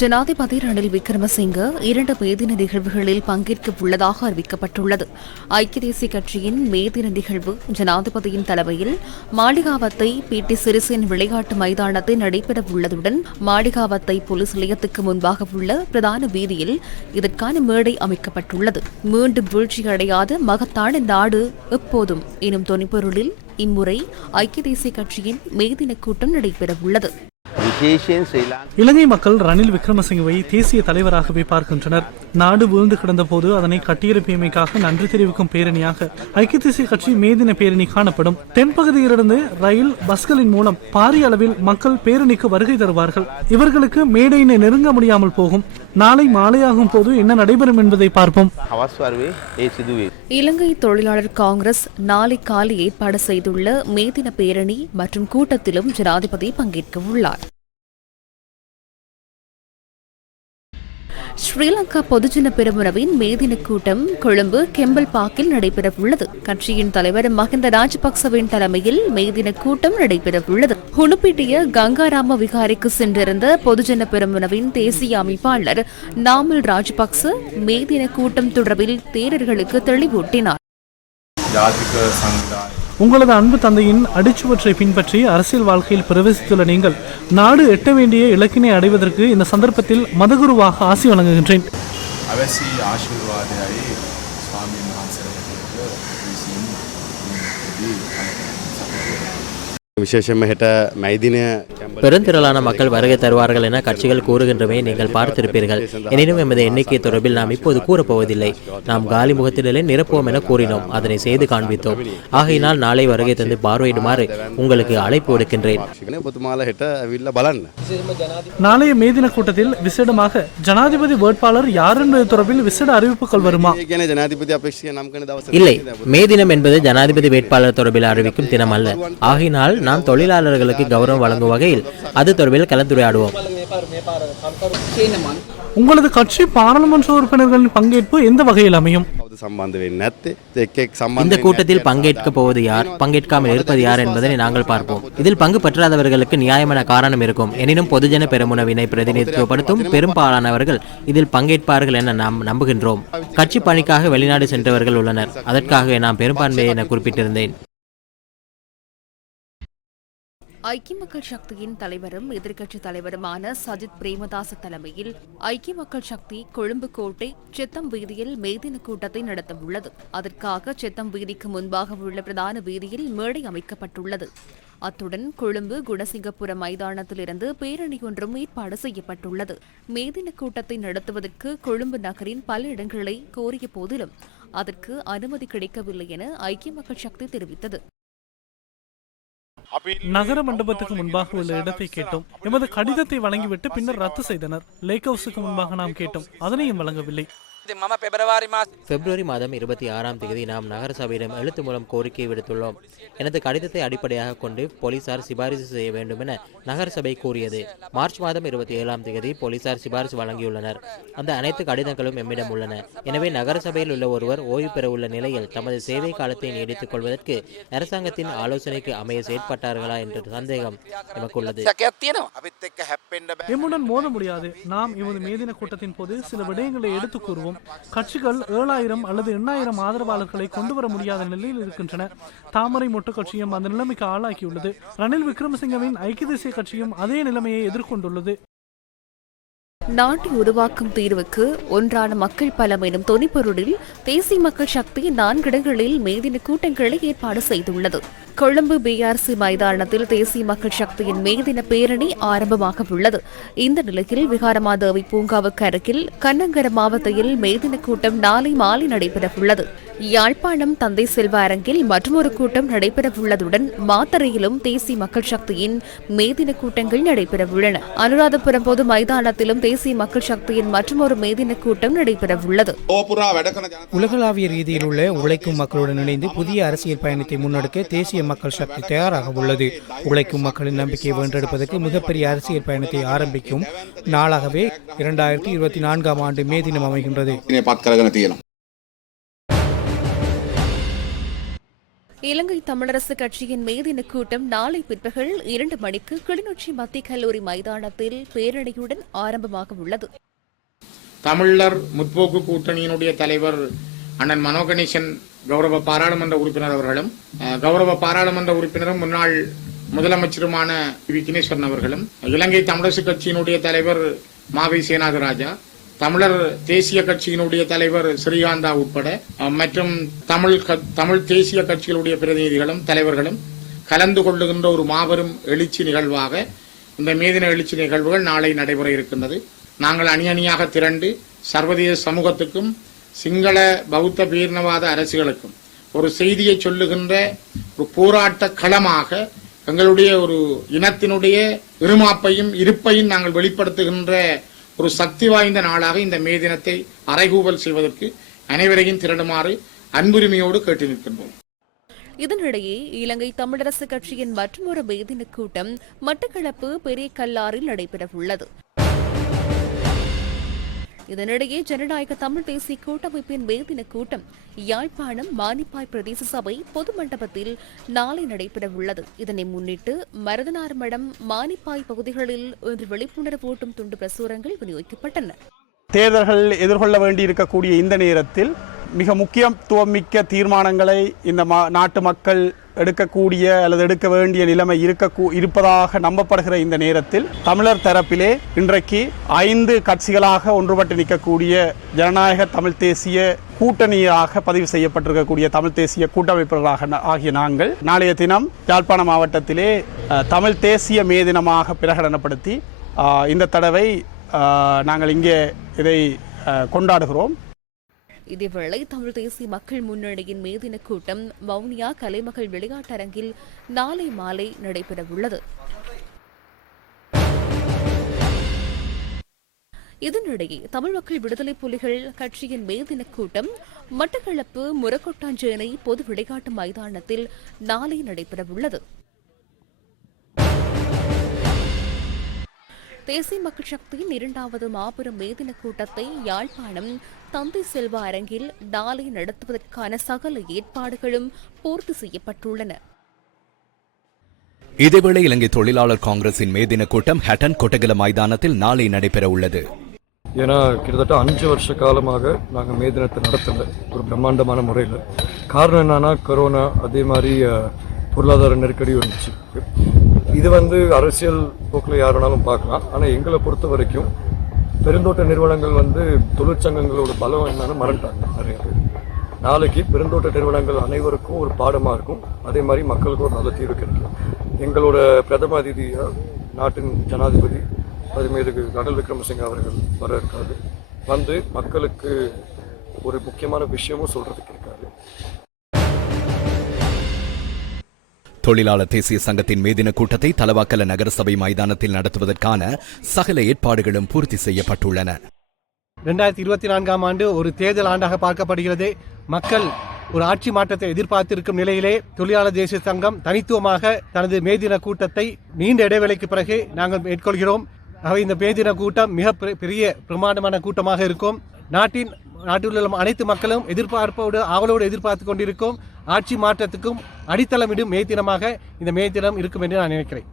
ஜனாதிபதி ரணில் விக்ரமசிங்க இரண்டு மே தின நிகழ்வுகளில் பங்கேற்க உள்ளதாக அறிவிக்கப்பட்டுள்ளது. ஐக்கிய தேசிய கட்சியின் மே தின நிகழ்வு ஜனாதிபதியின் தலைமையில் மாளிகாவத்தை பி. டி. சிறிசேன் விளையாட்டு மைதானத்தில் நடைபெறவுள்ளதுடன் மாளிகாவத்தை பொலிஸ் நிலையத்துக்கு முன்பாக உள்ள பிரதான வீதியில் இதற்கான மேடை அமைக்கப்பட்டுள்ளது. மீண்டும் வீழ்ச்சி அடையாத மகத்தான நாடு எப்போதும் எனும் தொனிப்பொருளில் இம்முறை ஐக்கிய தேசிய கட்சியின் மே தின கூட்டம் நடைபெறவுள்ளது. இலங்கை மக்கள் ரணில் விக்ரமசிங்கவை தேசிய தலைவராகவே பார்க்கின்றனர். நாடு வீழ்ந்து கிடந்த போது அதனை கட்டியிருப்பியமைக்காக நன்றி தெரிவிக்கும் பேரணியாக ஐக்கிய தேசிய கட்சி மே பேரணி காணப்படும். தென்பகுதியிலிருந்து ரயில் பஸ்களின் மூலம் பாரிய அளவில் மக்கள் பேரணிக்கு வருகை தருவார்கள். இவர்களுக்கு மேடையினை நெருங்க முடியாமல் போகும். நாளை மாலையாகும் போது என்ன நடைபெறும் என்பதை பார்ப்போம். இலங்கை தொழிலாளர் காங்கிரஸ் நாளை காலை ஏற்பாடு செய்துள்ள மேதின பேரணி மற்றும் கூட்டத்திலும் ஜனாதிபதி பங்கேற்க உள்ளார் ஸ்ரீலங்கா பொதுஜன பெருமுறவின் மேதின கூட்டம் கொழும்பு கெம்பல் பாக்கில் நடைபெறவுள்ளது. கட்சியின் தலைவர் மகிந்த ராஜபக்சவின் தலைமையில் மேதின கூட்டம் நடைபெறவுள்ளது. ஹுனுப்பிட்டிய கங்காராம விகாரைக்கு சென்றிருந்த பொதுஜன பெருமுறவின் தேசிய அமைப்பாளர் நாமல் ராஜபக்ச மேதின கூட்டம் தொடர்பில் தேரர்களுக்கு தெளிவூட்டினார். உங்களது அன்பு தந்தையின் அடிச்சுவற்றை பின்பற்றி அரசியல் வாழ்க்கையில் பிரவேசித்துள்ள நீங்கள் நாடு எட்ட வேண்டிய இலக்கினை அடைவதற்கு இந்த சந்தர்ப்பத்தில் மதகுருவாக ஆசி வழங்குகின்றேன். பெருந்திரளான மக்கள் வருகை தருவார்கள் என கட்சிகள் கூறுகின்றமே நீங்கள் பார்த்திருப்பீர்கள். எனினும் எமது எண்ணிக்கை தொடர்பில் நாம் இப்போது கூறப்போவதில்லை. நாம் காலி முகத்திலே நிரப்புவோம் என கூறினோம். அதனை செய்து காண்பித்தோம். ஆகையினால் நாளை வருகை தந்து பார்வையிடுமாறு உங்களுக்கு அழைப்பு விடுக்கின்றேன். நாளைய மேதின கூட்டத்தில் விசேடமாக ஜனாதிபதி வேட்பாளர் யார் என்பது தொடர்பில் விசேட அறிவிப்புகள் வருமா? இல்லை. மேதினம் என்பது ஜனாதிபதி வேட்பாளர் தொடர்பில் அறிவிக்கும் தினம் அல்ல ஆகையினால் நாம் தொழிலாளர்களுக்கு கௌரவம் வழங்கும் வகையில் அது தொடர்பில் கலந்துரையாடுவோம். உங்களது கட்சி பாராளுமன்ற உறுப்பினர்களின் பங்கேற்பு எந்த வகையில் அமையும்? இந்த கூட்டத்தில் பங்கேற்க போவது யார் பங்கேற்காமல் இருப்பது யார் என்பதனை நாங்கள் பார்ப்போம். இதில் பங்கு பெற்றாதவர்களுக்கு நியாயமான காரணம் இருக்கும். எனினும் பொதுஜன பெருமுனவினை பிரதிநிதித்துவப்படுத்தும் பெரும்பாலானவர்கள் இதில் பங்கேற்பார்கள் என நாம் நம்புகின்றோம். கட்சி பணிக்காக வெளிநாடு சென்றவர்கள் உள்ளனர். அதற்காக நான் பெரும்பான்மையை என குறிப்பிட்டிருந்தேன். ஐக்கிய மக்கள் சக்தியின் தலைவரும் எதிர்க்கட்சித் தலைவருமான சஜித் பிரேமதாச தலைமையில் ஐக்கிய மக்கள் சக்தி கொழும்பு கோட்டை செத்தம் வீதியில் மேதின கூட்டத்தை நடத்தவுள்ளது அதற்காக செத்தம் வீதிக்கு முன்பாக உள்ள பிரதான வீதியில் மேடை அமைக்கப்பட்டுள்ளது. அத்துடன் கொழும்பு குணசிங்கபுரம் மைதானத்திலிருந்து பேரணி ஒன்றும் ஏற்பாடு செய்யப்பட்டுள்ளது. மேதின கூட்டத்தை நடத்துவதற்கு கொழும்பு நகரின் பல இடங்களை கோரிய போதிலும் அதற்கு அனுமதி கிடைக்கவில்லை என ஐக்கிய மக்கள் சக்தி தெரிவித்தது. நகர மண்டபத்துக்கு முன்பாக உள்ள இடத்தை கேட்டோம். எமது கடிதத்தை வழங்கிவிட்டு பின்னர் ரத்து செய்தனர். லேக் ஹவுஸுக்கு முன்பாக நாம் கேட்டோம். அதனையும் வழங்கவில்லை. பிப்ரவரி மாதம் இருபத்தி ஆறாம் தேதி நாம் நகரசபையிடம் எழுத்து மூலம் கோரிக்கை விடுத்துள்ளோம். எனது கடிதத்தை அடிப்படையாக கொண்டு போலீசார் சிபாரிசு செய்ய வேண்டும் என நகரசபை கூறியது. மார்ச் மாதம் இருபத்தி ஏழாம் தேதி போலீசார் சிபாரிசு வழங்கியுள்ளனர். அந்த அனைத்து கடிதங்களும் எம்மிடம் உள்ளன. எனவே நகரசபையில் உள்ள ஒருவர் ஓய்வு பெற உள்ள நிலையில் தமது சேவை காலத்தை நீடித்துக் கொள்வதற்கு அரசாங்கத்தின் ஆலோசனைக்கு அமைய செயற்பட்டார்களா என்ற சந்தேகம் நமக்கு உள்ளது மோத முடியாது. நாம் இவரது மேதின கூட்டத்தின் போது சில விடயங்களை எடுத்து கூறுவோம். கட்சிகள் ஏழாயிரம் அல்லது எண்ணாயிரம் ஆதரவாளர்களை கொண்டு வர முடியாத நிலையில் இருக்கின்றன. தாமரை மொட்டு கட்சியும் அந்த நிலைமைக்கு ஆளாக்கியுள்ளது ரணில் விக்ரமசிங்கவின் ஐக்கிய தேசிய கட்சியும் அதே நிலைமையை எதிர்கொண்டுள்ளது. நாட்டை உருவாக்கும் தீர்வுக்கு ஒன்றான மக்கள் பலம் எனும் தொனிப்பொருளில் தேசிய மக்கள் சக்தி நான்கிடங்களில் மேதின கூட்டங்களை ஏற்பாடு செய்துள்ளது. கொழும்பு பிஆர்சி மைதானத்தில் தேசிய மக்கள் சக்தியின் மே தின பேரணி ஆரம்பமாக உள்ளது இந்த நிலையில் விகாரமாதேவி பூங்காவுக்கு அருகில் கண்ணங்கர மாவட்டத்தில் மே கூட்டம் நாளை மாலை நடைபெறவுள்ளது. யாழ்ப்பாணம் தந்தை செல்வ அரங்கில் மற்றொரு கூட்டம் நடைபெறவுள்ளதுடன் மாத்தறையிலும் தேசிய மக்கள் சக்தியின் மே கூட்டங்கள் நடைபெறவுள்ளன. அனுராதபுரம் பொது மைதானத்திலும் தேசிய மக்கள் சக்தியின் மற்றொரு மே கூட்டம் நடைபெறவுள்ளது. உலகளாவிய ரீதியில் உள்ள உழைக்கும் மக்களுடன் இணைந்து புதிய அரசியல் பயணத்தை முன்னெடுக்க தேசிய மக்கள் சக்தி தயாராக உள்ளது. உழைக்கும் மக்களின் நம்பிக்கையை வென்றெடுப்பதற்கு மிகப்பெரிய அரசியல் பயணத்தை ஆரம்பிக்கும் நாளாகவே இரண்டாயிரத்தி இருபத்தி நான்காம் ஆண்டு மே தினம் அமைகின்றது. இலங்கை தமிழரசு கட்சியின் மேதின கூட்டம் நாளை பிற்பகல் இரண்டு மணிக்கு கிளிநொச்சி மத்திய கல்லூரி மைதானத்தில் பேரணியுடன் ஆரம்பமாக உள்ளது. தமிழர் முற்போக்கு கூட்டணியினுடைய தலைவர் அண்ணன் மனோகணேசன் கௌரவ பாராளுமன்ற உறுப்பினர் அவர்களும் கௌரவ பாராளுமன்ற உறுப்பினரும் முன்னாள் முதலமைச்சருமான வி. கினேஸ்வரன் அவர்களும் இலங்கை தமிழரசு கட்சியினுடைய தலைவர் மாவை சேனாதராஜா தமிழர் தேசிய கட்சியினுடைய தலைவர் ஸ்ரீகாந்தா உட்பட மற்றும் தமிழ் தமிழ் தேசிய கட்சிகளுடைய பிரதிநிதிகளும் தலைவர்களும் கலந்து கொள்ளுகின்ற ஒரு மாபெரும் எழுச்சி நிகழ்வாக இந்த மேதின எழுச்சி நிகழ்வுகள் நாளை நடைபெற இருக்கின்றது. நாங்கள் அணி அணியாக திரண்டு சர்வதேச சமூகத்துக்கும் சிங்கள பௌத்த பீர்ணவாத அரசுகளுக்கும் ஒரு செய்தியை சொல்லுகின்ற ஒரு போராட்ட களமாக எங்களுடைய ஒரு இனத்தினுடைய இருமாப்பையும் இருப்பையும் நாங்கள் வெளிப்படுத்துகின்ற ஒரு சக்தி வாய்ந்த நாளாக இந்த மே தினத்தை அறைகூவல் செய்வதற்கு அனைவரையும் திரளுமாறு அன்புரிமையோடு கேட்டு நிற்கின்றோம். இதனிடையே இலங்கை தமிழரசு கட்சியின் மற்றொரு மேதின கூட்டம் மட்டக்களப்பு பெரிய கல்லாரில் நடைபெறவுள்ளது. இதனிடையே ஜனநாயக தமிழ் தேசிய கூட்டமைப்பின் மேதின கூட்டம் யாழ்ப்பாணம் மானிப்பாய் பிரதேச சபை பொது மண்டபத்தில் நாளை நடைபெறவுள்ளது. இதனை முன்னிட்டு மருதனார் மடம் மானிப்பாய் பகுதிகளில் இன்று விழிப்புணர்வு ஓட்டும் துண்டு பிரசுரங்கள் விநியோகிக்கப்பட்டன. தேர்தல்கள் எதிர்கொள்ள வேண்டியிருக்கக்கூடிய இந்த நேரத்தில் மிக முக்கியத்துவம் மிக்க தீர்மானங்களை இந்த மா நாட்டு மக்கள் எடுக்கக்கூடிய அல்லது எடுக்க வேண்டிய நிலைமை இருக்க இருப்பதாக நம்பப்படுகிற இந்த நேரத்தில் தமிழர் தரப்பிலே இன்றைக்கு ஐந்து கட்சிகளாக ஒன்றுபட்டு நிற்கக்கூடிய ஜனநாயக தமிழ் தேசிய கூட்டணியாக பதிவு செய்யப்பட்டிருக்கக்கூடிய தமிழ் தேசிய கூட்டமைப்பாளராக ஆகிய நாங்கள் நாளைய தினம் யாழ்ப்பாண மாவட்டத்திலே தமிழ் தேசிய மே தினமாக பிரகடனப்படுத்தி இந்த தடவை நாங்கள் இங்கே இதை கொண்டாடுகிறோம். இதேவேளை தமிழ் தேசிய மக்கள் முன்னணியின் மேதின கூட்டம் வவுனியா கலைமகள் விளையாட்டரங்கில் நாளை மாலை நடைபெறவுள்ளது. இதனிடையே தமிழ் மக்கள் விடுதலை புலிகள் கட்சியின் மேதின கூட்டம் மட்டக்களப்பு முரக்கொட்டாஞ்சேனை பொது விளையாட்டு மைதானத்தில் நாளை நடைபெறவுள்ளது. தேசிய மக்கள் சக்தியின் இரண்டாவது மாபெரும் மேதின கூட்டத்தை யாழ்ப்பாணம் தந்தை செல்வா அரங்கில் நாளை நடத்துவதற்கான சகல ஏற்பாடுகளும் பூர்த்தி செய்யப்பட்டுள்ளன. இதேவேளை இலங்கை தொழிலாளர் காங்கிரசின் மேதின கூட்டம் ஹட்டன் கொட்டகல மைதானத்தில் நாளை நடைபெற உள்ளது ஏன்னா கிட்டத்தட்ட அஞ்சு வருஷ காலமாக நாங்கள் மே தினத்தை நடத்தலை ஒரு பிரம்மாண்டமான முறையில். காரணம் என்னன்னா கொரோனா அதே மாதிரி பொருளாதார நெருக்கடியும் இருந்துச்சு இது வந்து அரசியல் போக்கில் யார் வேணாலும் பார்க்கலாம். ஆனால் எங்களை பொறுத்த வரைக்கும் பெருந்தோட்ட நிறுவனங்கள் வந்து தொழிற்சங்கங்களோட பலம் என்னன்னு மறந்துட்டாங்க நிறைய பேர். நாளைக்கு பெருந்தோட்ட நிறுவனங்கள் அனைவருக்கும் ஒரு பாடமாக இருக்கும். அதே மாதிரி மக்களுக்கும் ஒரு நல்ல தீர்வு கிடைக்கும். எங்களோட பிரதம அதிதியாக நாட்டின் ஜனாதிபதி அதுமீதுக்கு ரணில் விக்ரமசிங்க அவர்கள் வர இருக்காது வந்து மக்களுக்கு ஒரு முக்கியமான விஷயமும் சொல்கிறதுக்கு இருக்காரு. தொழிலாளர் தேசிய சங்கத்தின் மேதின கூட்டத்தை தலவாக்கல நகரசபை மைதானத்தில் நடத்துவதற்கான சகல ஏற்பாடுகளும் பூர்த்தி செய்யப்பட்டுள்ளன. ரெண்டாயிரத்தி இருபத்தி நான்காம் ஆண்டு ஒரு தேர்தல் ஆண்டாக பார்க்கப்படுகிறது. மக்கள் ஒரு ஆட்சி மாற்றத்தை எதிர்பார்த்திருக்கும் நிலையிலே தொழிலாளர் தேசிய சங்கம் தனித்துவமாக தனது மேதின கூட்டத்தை நீண்ட இடைவேளைக்கு பிறகு நாங்கள் மேற்கொள்கிறோம். அவை இந்த மேதின கூட்டம் மிக பெரிய பிரமாண்டமான கூட்டமாக இருக்கும். நாட்டின் நாட்டில் உள்ள அனைத்து மக்களும் எதிர்பார்ப்போடு ஆவலோடு எதிர்பார்த்து கொண்டிருக்கும் ஆட்சி மாற்றத்துக்கும் அடித்தளமிடும் மே தினமாக இந்த மே தினம் இருக்கும் என்று நான் நினைக்கிறேன்.